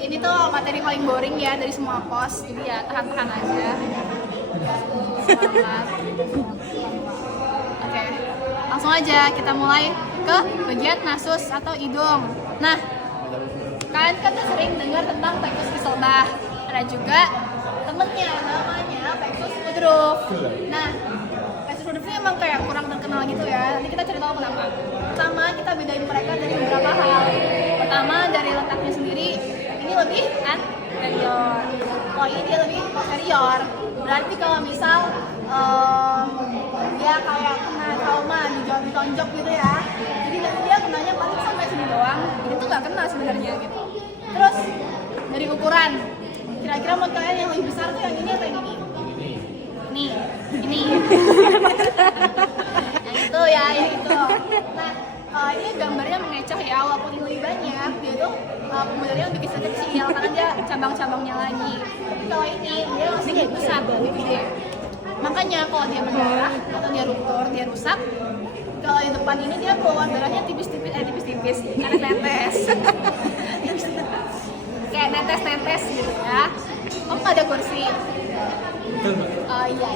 ini tuh materi paling boring ya dari semua pos, jadi ya tahan-tahan aja. Selamat. Oke, langsung aja kita mulai ke bagian nasus atau hidung. Nah, kalian kan tuh sering dengar tentang plexus Kieselbach. Ada juga temennya namanya plexus Woodruff. Nah, plexus Woodruff ini emang kayak kurang terkenal gitu ya. Nanti kita cari tahu kenapa. Pertama, kita bedain mereka dari beberapa hal. Pertama, dari letaknya sendiri, ini lebih anterior. Oh, ini dia lebih posterior. Berarti kalau misal dia kayak kena trauma ditonjok gitu ya, jadi nanti dia kenanya paling sampai sini doang. Ini tuh nggak kena sebenarnya gitu. Terus dari ukuran, kira-kira menurut kalian yang lebih besar tuh yang ini atau yang ini? Ini. Yang itu ya, yang itu. Nah, ini gambarnya mengecoh ya, walaupun ini lebih banyak, dia tuh pembuluhnya lebih kecil karena dia cabang-cabangnya lagi. Tapi kalau ini dia masih kayak besar, lebih gede. Makanya kalau dia berdarah atau dia ruptur, dia rusak, kalau di depan ini dia keluar darahnya tipis-tipis, karena netes. Kayak netes-netes gitu ya. Oh, nggak ada kursi. Oh iya.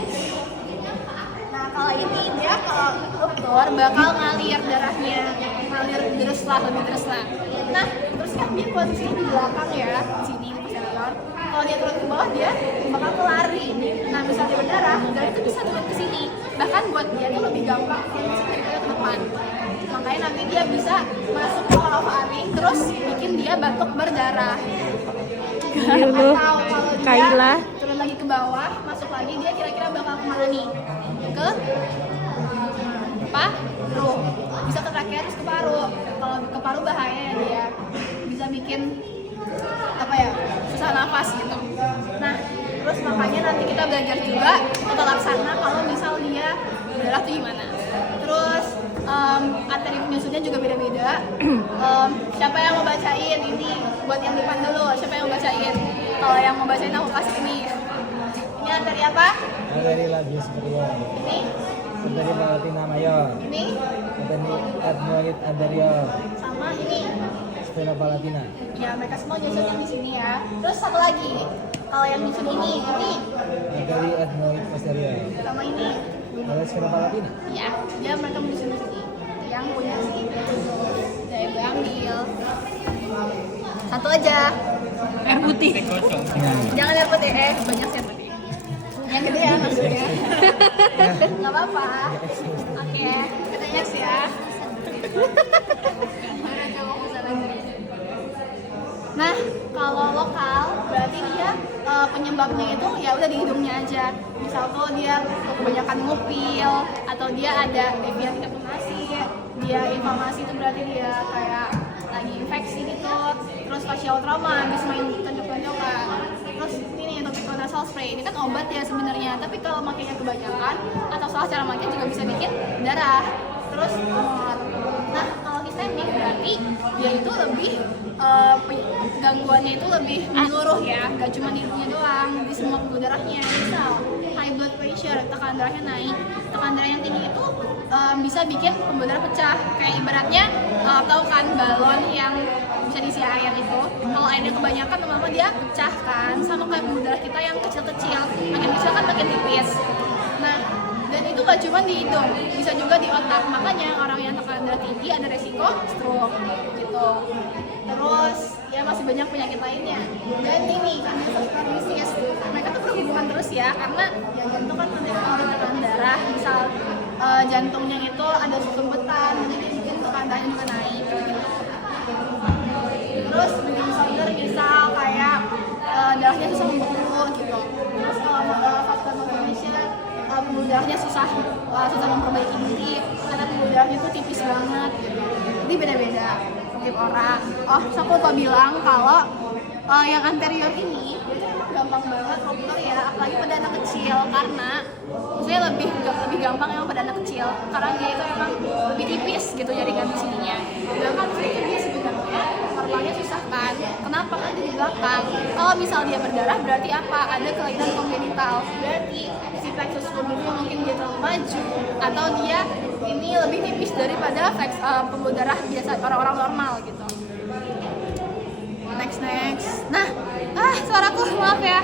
Nah, kalau ini dia kalau ruptur bakal ngalir darahnya, lebih deras lah. Nah, terus kan dia posisinya di belakang ya, sini posterior. Kalau dia turun ke bawah dia bakal kelari. Nah, misalnya dia berdarah, darah itu bisa turun ke sini. Bahkan buat dia tuh lebih gampang daripada ke depan. Makanya nanti dia bisa masuk ke paru-paru terus bikin dia batuk berdarah. Atau kalau dia turun lagi ke bawah, masuk lagi, dia kira-kira bakal kemana nih? Ke paru. Bisa ke trachea terus ke paru. Kalau ke paru bahaya ya dia. Bisa bikin susah nafas gitu. Nah, terus makanya nanti kita belajar juga tata laksana kalau misal dia berdarah tuh gimana. Terus arteri penyusunnya juga beda-beda. Siapa yang mau bacain ini? Buat yang depan dulu, siapa yang mau bacain? Kalau yang mau bacain aku kasih ini. Ini arteri apa? Arteri labia superior. Ini? Arteri palatina mayor. Ini? Arteri adenoid anterior. Sama ini? Sphena palatina. Ya, mereka semua nyusunnya di sini ya. Terus satu lagi, kalau yang nyusun ini. Arteri adenoid posterior. Sama ini. Arteri sphena palatina. Ya, dia mereka menyusun di sini. Yang punya sini. Saya gue ambil. Satu aja. Air putih. Jangan air putih, banyak air putih. Yang gede ya maksudnya. Nggak apa-apa. Oke, kita yes ya. Nah, kalau lokal berarti dia penyebabnya itu ya udah di hidungnya aja. Misal tuh dia kebanyakan ngupil atau dia ada deviasi kapnasi, dia inflamasi itu berarti dia kayak lagi infeksi gitu. Terus facial trauma, habis main tonjok-tonjokan. Terus ini topical nasal spray, ini kan obat ya sebenarnya, tapi kalau makainya kebanyakan atau salah cara makai juga bisa bikin darah. Terus tumor. Nah, kalau sistemik berarti dia itu lebih gangguannya itu lebih menyeluruh ya, nggak cuma di hidungnya doang, di semua pembuluh darahnya. Misal high blood pressure, tekanan darahnya naik, tekanan darah yang tinggi itu bisa bikin pembuluh darah pecah. Kayak ibaratnya tahu kan balon yang bisa diisi air itu, kalau airnya kebanyakan lama-lama dia pecah kan, sama kayak pembuluh darah kita yang kecil-kecil, makin kecil kan makin tipis. Nah, dan itu gak cuma di hidung, bisa juga di otak. Makanya orang yang tekanan darah tinggi ada resiko stroke gitu. Terus ya masih banyak penyakit lainnya. Dan ini karditis, mereka tuh berhubungan terus ya, karena ya jantung kan nanti pengaruh tekanan darah. Misal jantungnya itu ada sumbetan, jadi mungkin tekanan darahnya juga naik gitu. Terus bleeding disorder misal kayak darahnya susah membeku gitu. Terus kalau faktor malformation, pembuluh darahnya susah memperbaiki diri karena pembuluh darahnya tuh tipis banget gitu. Jadi beda-beda tiap orang. Oh, saya lupa bilang kalau yang anterior ini itu emang gampang banget ruptur ya, apalagi pada anak kecil, karena maksudnya lebih gampang emang pada anak kecil karena dia itu emang lebih tipis gitu jaringan di sininya. Bahkan dia sebenarnya normalnya susah kan. Kenapa? Kan di belakang. Kalau misal dia berdarah berarti apa? Ada kelainan kongenital. Berarti si plexus lumborum mungkin dia terlalu maju atau dia ini lebih tipis daripada pembuluh darah biasa orang-orang normal gitu. Next. Nah, suaraku, maaf ya.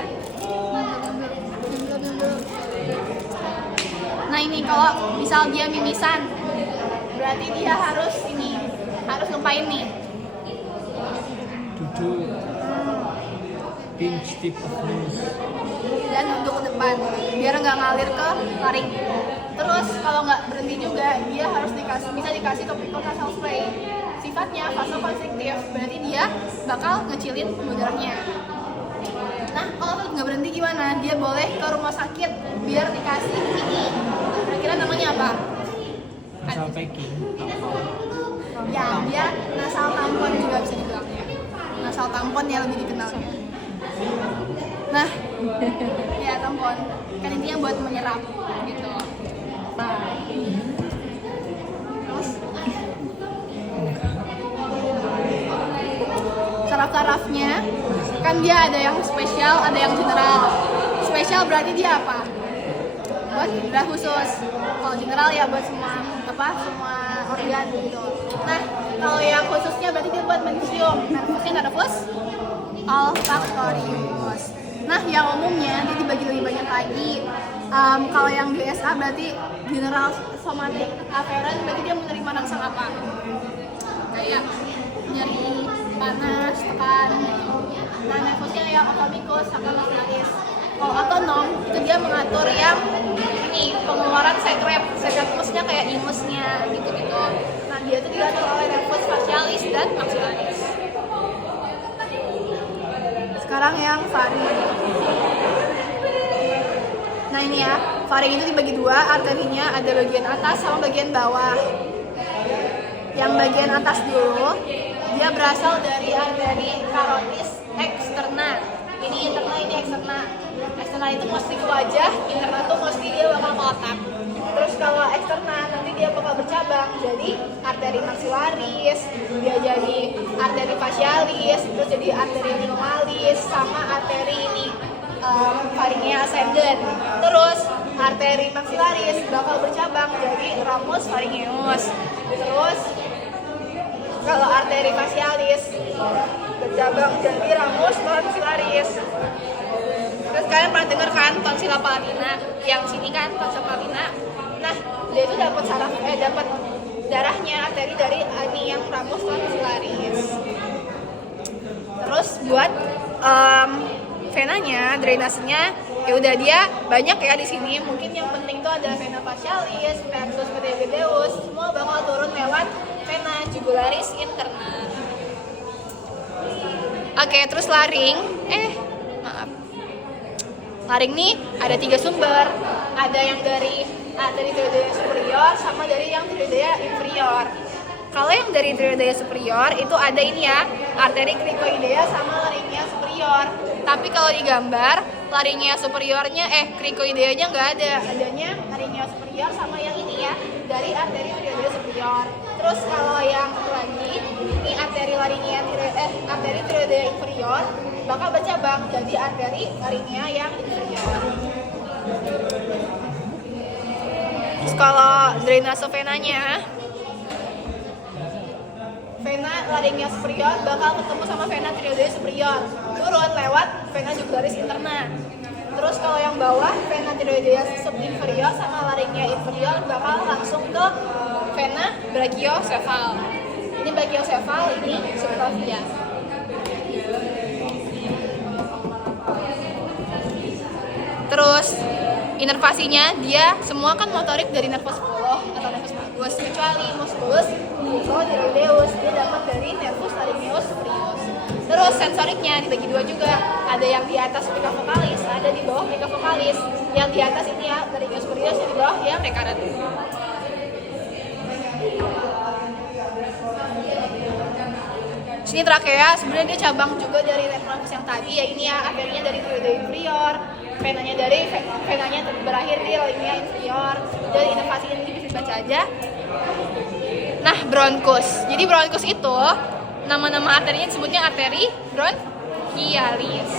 Nah ini kalau misal dia mimisan, berarti dia harus ngepain nih. Tujuh. Pinch tip of nose. Dan untuk ke depan biar nggak ngalir ke laring. Terus kalau nggak berhenti juga dia harus bisa dikasih topical nasal spray. Sifatnya vasokonstriktif, berarti dia bakal ngecilin pembuluh darahnya. Nah kalau nggak berhenti gimana? Dia boleh ke rumah sakit biar dikasih ini. Kira-kira namanya apa? Nasal packing. Ya dia nasal tampon juga bisa dibilangnya. Nasal tampon ya lebih dikenalnya. Nah, ya tampon. Kan intinya buat menyerap gitu. Terus saraf-sarafnya kan dia ada yang spesial, ada yang general. Spesial berarti dia apa? Buat darah khusus. Kalau general ya buat semua organ gitu. Nah, kalau yang khususnya berarti dia buat mencium. Nah, khususnya nervus olfaktorius. Nah, yang umumnya dia dibagi lebih banyak lagi. Kalau yang GSA berarti general somatic afferent, berarti dia menerima rangsang apa? Kayak nyeri, panas, tekan. Nah, nervusnya yang otomikus sama maxillaris. Kalau otonom itu dia mengatur yang ini pengeluaran sekretmusnya kayak imusnya gitu-gitu. Nah, dia itu diatur oleh nervus facialis dan maxillaris. Sekarang yang faring. Nah ini ya, faring itu dibagi dua, arterinya ada bagian atas sama bagian bawah. Yang bagian atas dulu, dia berasal dari arteri carotis externa. Ini interna, ini externa. Externa itu mesti ke wajah, interna itu mesti dia bakal ke otak. Terus kalau eksterna nanti dia bakal bercabang jadi arteri maxillaris, dia jadi arteri facialis, terus jadi arteri minimalis sama arteri ini faringea ascendens. Terus arteri maxillaris bakal bercabang jadi ramus pharyngeus. Terus kalau arteri facialis bercabang jadi ramus tonsillaris. Terus kalian pernah dengar kan tonsilla palatina? Yang sini kan tonsilla palatina. Nah, dia itu dapat darahnya arteri dari ini yang ramus tonsillaris. Terus buat venanya, drainasenya, ya udah dia banyak ya di sini. Mungkin yang penting tuh ada vena facialis, versus pedicularis, semua bakal turun lewat vena jugularis interna. Oke, terus laring. Laring nih ada 3 sumber. Ada yang dari arteri tiroidea superior sama dari yang tiroidea inferior. Kalau yang dari tiroidea superior itu ada ini ya, arteri cricoidea sama laringea superior. Tapi kalau digambar, laringea superiornya cricoideanya nggak ada. Adanya laringea superior sama yang ini ya, dari arteri tiroidea superior. Terus kalau yang lagi ini arteri arteri tiroidea inferior bakal bercabang jadi arteri laringea yang inferior. Terus kalau drainase venanya, vena laringea superior bakal ketemu sama vena tiroidea superior, turun lewat vena jugularis interna. Terus kalau yang bawah vena tiroidea subinferior sama laringea inferior bakal langsung ke vena brachiocephal. Ini brachiocephal, ini subclavian. Terus inervasinya dia semua kan motorik dari nervus 10 atau nervus vagus, kecuali musculus infothyroideus dia dapat dari nervus laryngeus superius. Terus sensoriknya dibagi 2 juga, ada yang di atas pica vocalis, ada di bawah pica vocalis. Yang di atas ini ya laryngeus superius, yang di bawah yang recurrent. Sini trakea, sebenarnya dia cabang juga dari nervus yang tadi ya, ini ya arterinya dari tiroidea inferior, venanya berakhir di laringea inferior. Dari inervasi ini bisa dibaca aja. Nah, bronkus. Jadi bronkus itu nama-nama arterinya disebutnya arteri bronchialis.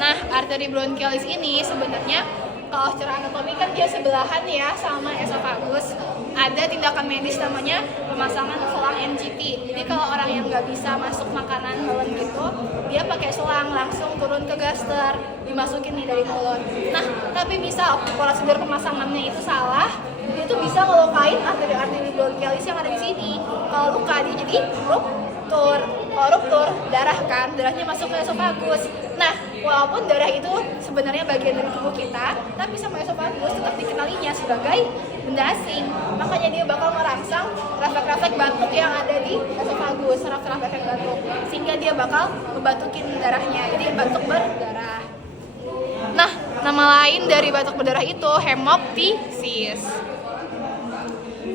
Nah, arteri bronchialis ini sebenarnya Kalau secara anatomi kan dia sebelahan ya sama esofagus. Ada tindakan medis namanya pemasangan selang NGT. Jadi kalau orang yang nggak bisa masuk makanan dalam gitu, dia pakai selang langsung turun ke gaster, dimasukin nih dari mulut. Nah, tapi misal prosedur pemasangannya itu salah, dia tuh bisa ngelukain arteri-arteri bronkialis yang ada di sini. Kalau luka dia jadi ruptur. Kalau ruptur, darah kan, darahnya masuk ke esofagus. Nah, walaupun darah itu sebenarnya bagian dari tubuh kita, tapi sama esofagus tetap dikenalinya sebagai benda asing. Makanya dia bakal merangsang refleks-refleks batuk yang ada di esofagus, refleks batuk. Sehingga dia bakal ngebatukin darahnya, jadi batuk berdarah. Nah, nama lain dari batuk berdarah itu hemoptysis.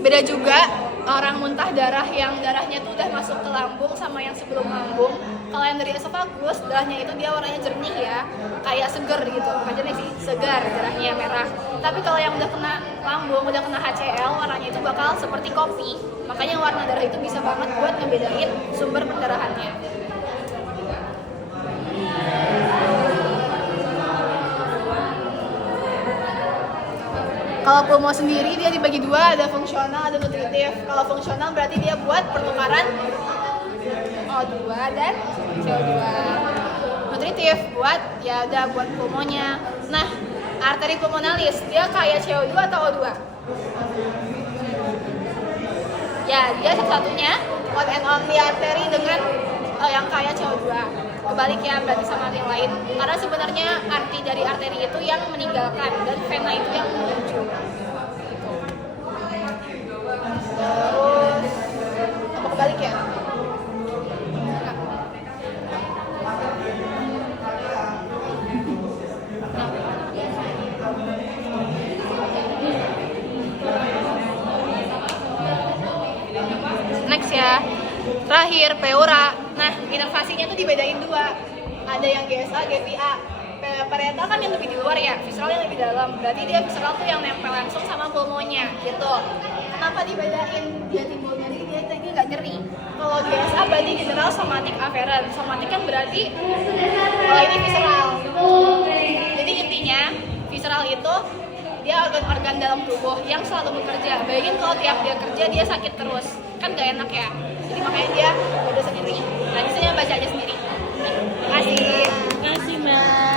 Beda juga orang muntah darah yang darahnya tuh udah masuk ke lambung sama yang sebelum lambung. Kalau yang dari esofagus, darahnya itu dia warnanya jernih ya, kayak seger gitu. Makanya sih segar, darahnya merah. Tapi kalau yang udah kena lambung, udah kena HCl, warnanya itu bakal seperti kopi. Makanya warna darah itu bisa banget buat ngebedain sumber pendarahannya. Kalau pulmo sendiri dia dibagi dua, ada fungsional, ada nutritif. Kalau fungsional berarti dia buat pertukaran O2 dan CO2. Nutritif buat ya udah buat pulmonya. Nah, arteri pulmonalis dia kayak CO2 atau O2? Ya, dia satu-satunya one and only arteri dengan yang kaya CO2. Kebalik ya, berarti sama yang lain. Karena sebenarnya arti dari arteri itu yang meninggalkan dan vena itu yang menuju. Terus apa kebalik ya? Next ya. Terakhir pleura. Nah, inervasinya tuh dibedain dua. Ada yang GSA, GVA. Parietal kan yang lebih di luar ya, visceral yang lebih dalam. Berarti dia visceral tuh yang nempel langsung sama pulmonya gitu. Kenapa dibedain? Dia timbulnya dia tadi nggak nyeri. Kalau GSA berarti general somatic afferent. Somatic kan berarti kalau ini visceral. Jadi intinya visceral itu dia organ-organ dalam tubuh yang selalu bekerja. Bayangin kalau tiap dia kerja dia sakit terus, kan gak enak ya. Jadi makanya dia beda sendiri. Nah, bisa baca aja sendiri. Terima kasih. Terima kasih, Mbak.